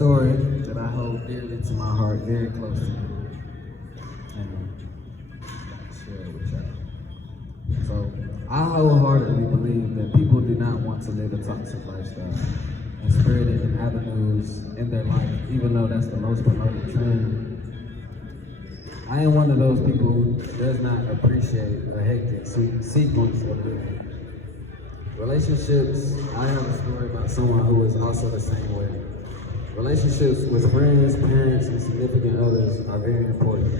Story that I hold dearly to my heart, very close to me, and share it with y'all. So, I wholeheartedly believe that people do not want to live a toxic lifestyle and spread it in avenues in their life, even though that's the most promoted trend. I am one of those people who does not appreciate a hectic sequence of living. Relationships, I have a story about someone who is also the same way. Relationships with friends, parents, and significant others are very important.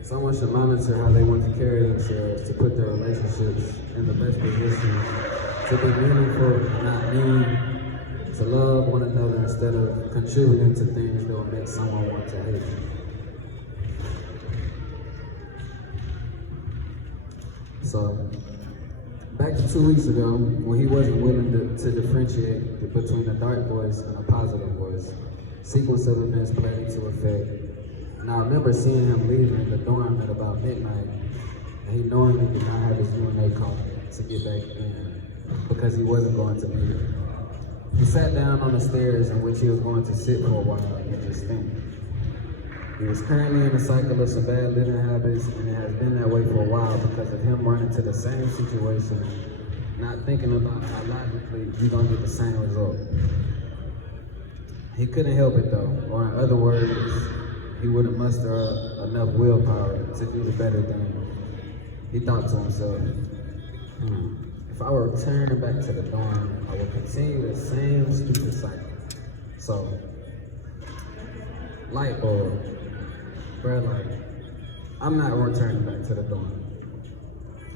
Someone should monitor how they want to carry themselves to put their relationships in the best position to be meaningful, not mean, to love one another instead of contributing to things that will make someone want to hate you. So, back to 2 weeks ago, when he wasn't willing to differentiate between a dark voice and a positive voice, sequence of events played into effect. And I remember seeing him leaving the dorm at about midnight, and he knowingly did not have his UNA card to get back in because he wasn't going to be there. He sat down on the stairs in which he was going to sit for a while and just think. He was currently in a cycle of some bad living habits, and it has been that way for a while because of him running to the same situation, not thinking about how logically you're gonna get the same result. He couldn't help it though, or in other words, he wouldn't muster up enough willpower to do the better thing. He thought to himself, if I return back to the dorm, I will continue the same stupid cycle. So, light bulb. Bruh, like, I'm not returning back to the dorm.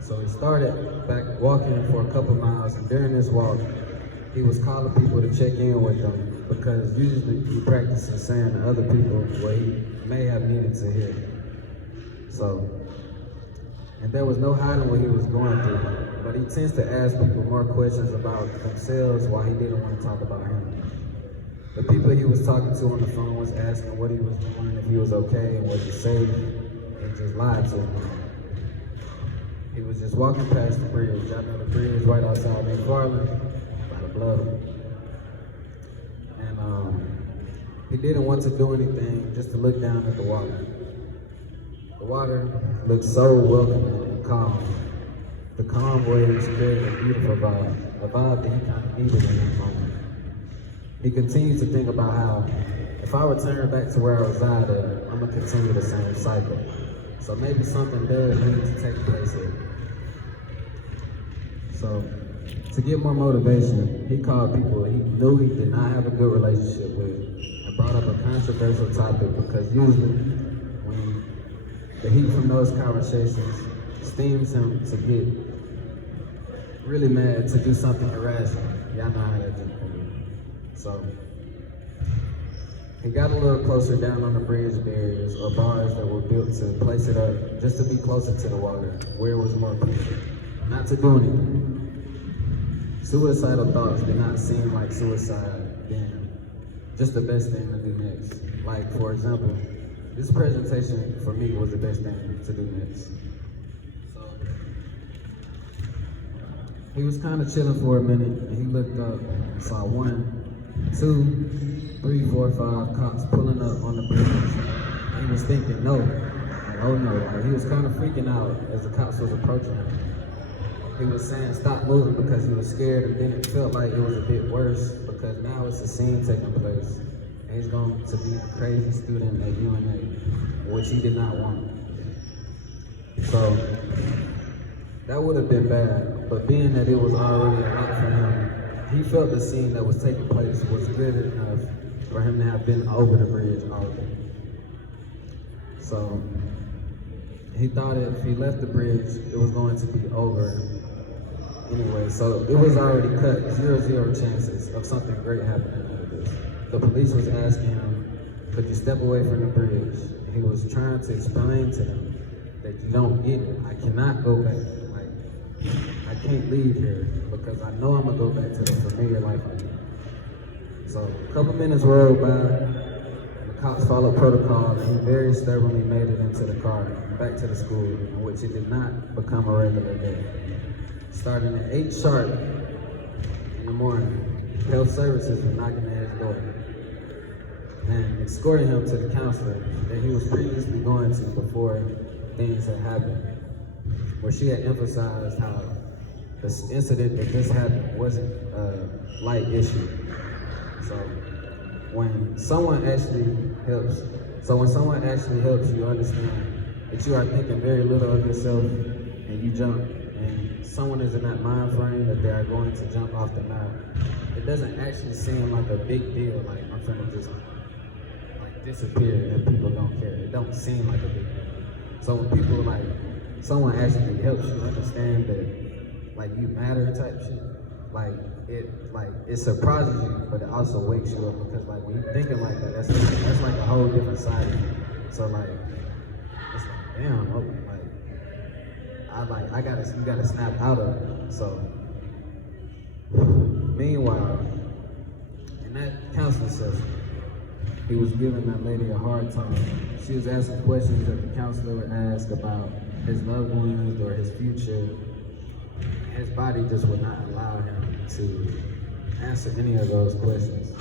So he started back walking for a couple miles, and during this walk, he was calling people to check in with them because usually he practices saying to other people what he may have needed to hear. So, and there was no hiding what he was going through, but he tends to ask people more questions about themselves while he didn't want to talk about him. The people he was talking to on the phone was asking what he was doing, if he was okay, and was he safe, and just lied to him. He was just walking past the bridge. I know the bridge right outside McFarland, by the bluff. And he didn't want to do anything, just to look down at the water. The water looked so welcoming and calm. The calm waves created a beautiful vibe, a vibe that he kind of needed in that moment. He continued to think about how, if I return back to where I reside at, I'm gonna continue the same cycle. So maybe something does need to take place here. So, to get more motivation, he called people he knew he did not have a good relationship with and brought up a controversial topic because usually when the heat from those conversations steams him to get really mad to do something irrational. Y'all know how that do. So, he got a little closer down on the bridge barriers or bars that were built to place it up just to be closer to the water, where it was more peaceful. Not to do anything. Suicidal thoughts did not seem like suicide then. Just the best thing to do next. Like, for example, this presentation for me was the best thing to do next. So, he was kind of chilling for a minute and he looked up and saw 1, 2, 3, 4, 5 cops pulling up on the bridge. And he was thinking, no, like, oh no, like he was kind of freaking out as the cops was approaching him. He was saying stop moving because he was scared, and then it felt like it was a bit worse because now it's a scene taking place. And he's going to be a crazy student at UNA, which he did not want. So, that would have been bad, but being that it was already a lot for him, he felt the scene that was taking place was good enough for him to have been over the bridge all day. So, he thought if he left the bridge, it was going to be over anyway. So, it was already cut, 0-0 chances of something great happening out of this. The police was asking him, could you step away from the bridge? And he was trying to explain to them that you don't get it. I cannot go back. I can't leave here because I know I'm gonna go back to the familiar life I knew. So a couple minutes rolled by, the cops followed protocol, and he very stubbornly made it into the car, back to the school, in which it did not become a regular day. Starting at 8 sharp in the morning, health services were knocking at his door. escorted him to the counselor that he was previously going to before things had happened, where she had emphasized how the incident that just happened wasn't a light issue. So when someone actually helps you understand that you are thinking very little of yourself and you jump, and someone is in that mind frame that they are going to jump off the map, it doesn't actually seem like a big deal, like I'm trying to just like disappear and people don't care. It don't seem like a big deal. So when people someone actually helps you understand that like you matter type shit, it surprises you, but it also wakes you up, because like when you're thinking like that, that's like a whole different side of you. So like it's like damn, you gotta snap out of it. So meanwhile, in that counseling session, he was giving that lady a hard time. She was asking questions that the counselor would ask about his loved ones or his future. His body just would not allow him to answer any of those questions.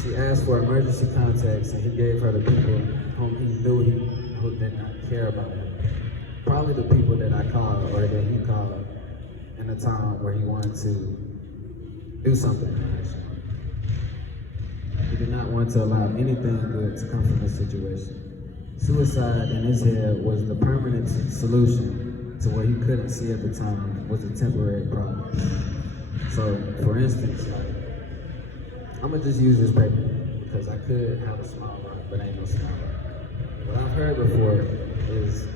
She asked for emergency contacts, and he gave her the people whom he knew who did not care about him. Probably the people that I called or that he called in a time where he wanted to do something. He did not want to allow anything good to come from this situation. Suicide in his head was the permanent solution to what he couldn't see at the time was a temporary problem. So, for instance, I'm gonna just use this paper because I could have a small rock, but ain't no small rock. What I've heard before is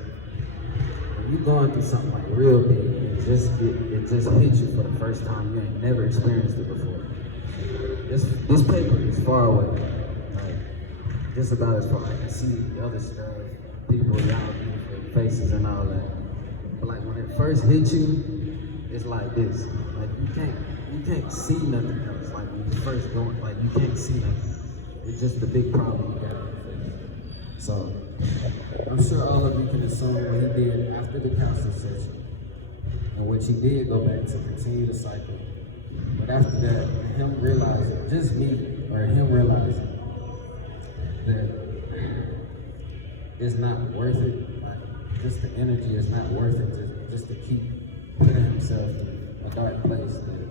when you're going through something like real big, it just hit you for the first time. You ain't never experienced it before. This paper is far away, like just about as far. I can see the other stuff, people, y'all beautiful faces and all that. But like when it first hit you, it's like this. Like you can't see nothing else. Like when you first go, like you can't see nothing. It's just the big problem you got in your face. So I'm sure all of you can assume what he did after the counseling session, in which he did go back to continue the cycle. But after that, him realizing that it's not worth it, like just the energy is not worth it just to keep putting himself in a dark place. That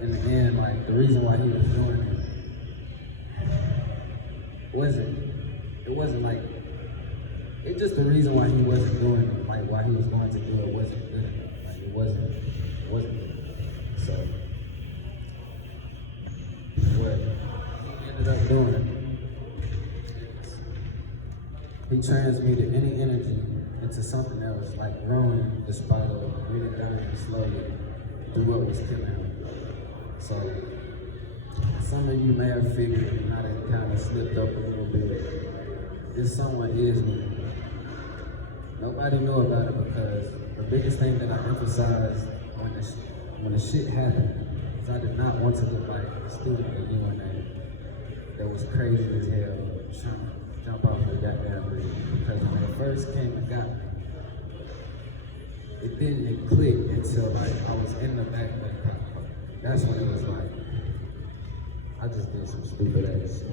in the end, like the reason why he was doing it's just the reason why he wasn't doing it, like why he was going to do it wasn't good enough. Like it wasn't good. So what he ended up doing, he transmuted any energy into something else, like growing the spider, really dying slowly through what was killing him. So some of you may have figured, and I done kind of slipped up a little bit, this someone is me. Nobody knew about it because the biggest thing that I emphasized when the shit happened is I did not want to look like a student at UNA that was crazy as hell, trying to jump off the goddamn bridge. Because when it first came and got me, it didn't click until like I was in the back of the cockpit. That's when it was like, I just did some stupid ass shit.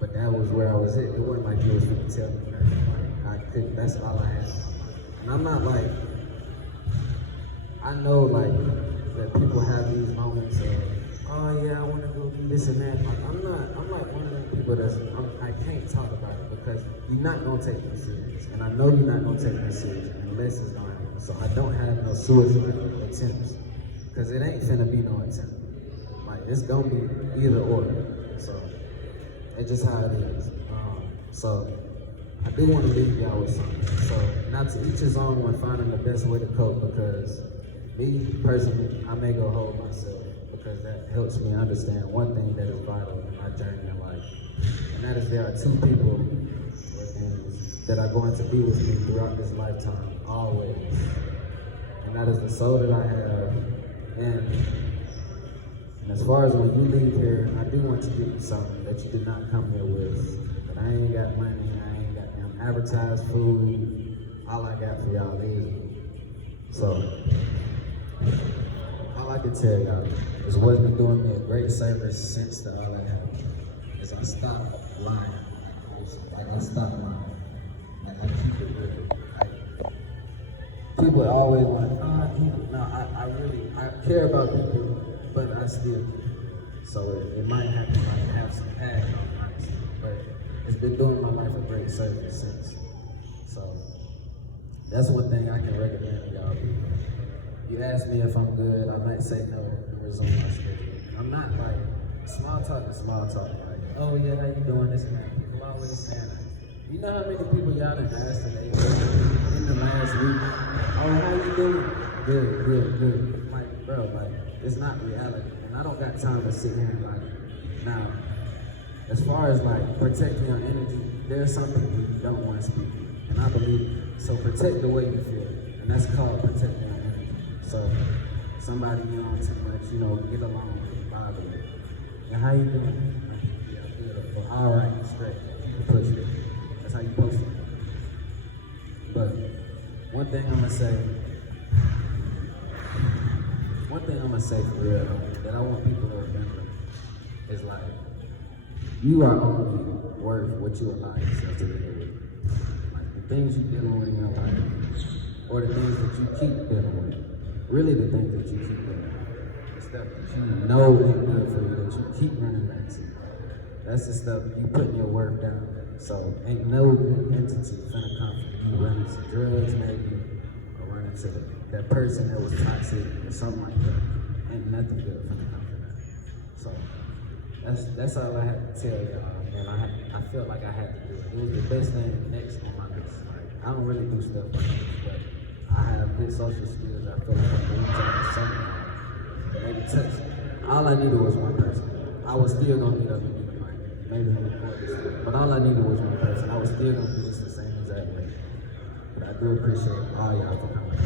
But that was where I was at. It wasn't like he was gonna tell me nothing. Like I couldn't, that's all I had. And I'm not like, I know like that people have these moments of, oh yeah, I wanna go do this and that. Like I'm like one of them people I can't talk about it because you're not gonna take me serious. And I know you're not gonna take me serious unless it's gonna happen. So I don't have no suicide attempts. Cause it ain't finna be no attempt. Like it's gonna be either or. So it's just how it is. So I do want to leave y'all with something. So not to each his own when finding the best way to cope, because me personally, I may go hold myself because that helps me understand one thing that is vital in my journey in life. And that is there are two people or things that are going to be with me throughout this lifetime, always. And that is the soul that I have. And as far as when you leave here, I do want to give you something that you did not come here with. But I ain't got money, I ain't got them advertised food. All I got for y'all is me. So, all I can tell y'all is what's been doing me great service since the all that happened is I stopped lying. Like I stopped lying. Like I keep it real. Like, people always like, I care about people, but I still care. So it might happen like have some pad on honestly, but it's been doing my life a great service since. So that's one thing I can recommend to y'all people. You ask me if I'm good, I might say no and resume my schedule. I'm not like, small talk is small talk. Like, oh yeah, how you doing, this and that. People always saying that. You know how many people y'all done asked today in the last week, oh, how you doing? Good. Like, bro, like, it's not reality. And I don't got time to sit here and like, now, as far as like protecting your energy, there's some people you don't want to speak to. And I believe it. So protect the way you feel. And that's called protecting your energy. So somebody you on too much, you know, get along with it, bother with it. And how you doing? Yeah, good. Well, all right, straight. Keep it pushing. That's how you post it. But one thing I'm gonna say for real that I want people to remember is like, you are only worth what you allow yourself to deal with. Like the things you dealing with in your life, or the things that you keep dealing with. Really the things that you keep dealing with. The stuff that you know ain't good for you, that you keep running back to. That's the stuff you putting your worth down. So ain't no good entity finna come from you running to drugs maybe, or running to that person that was toxic or something like that. Ain't nothing good finna come from that. So that's all I have to tell y'all, and I felt like I had to do it. It was the best thing next on my list. Like I don't really do stuff like this, but I have good social skills. I feel like I can reach out to someone, maybe touch. All I needed was one person. I was still gonna get up and do the mic, maybe record this, but all I needed was one person. I was still gonna do this the same exact way. But I do appreciate all y'all for coming.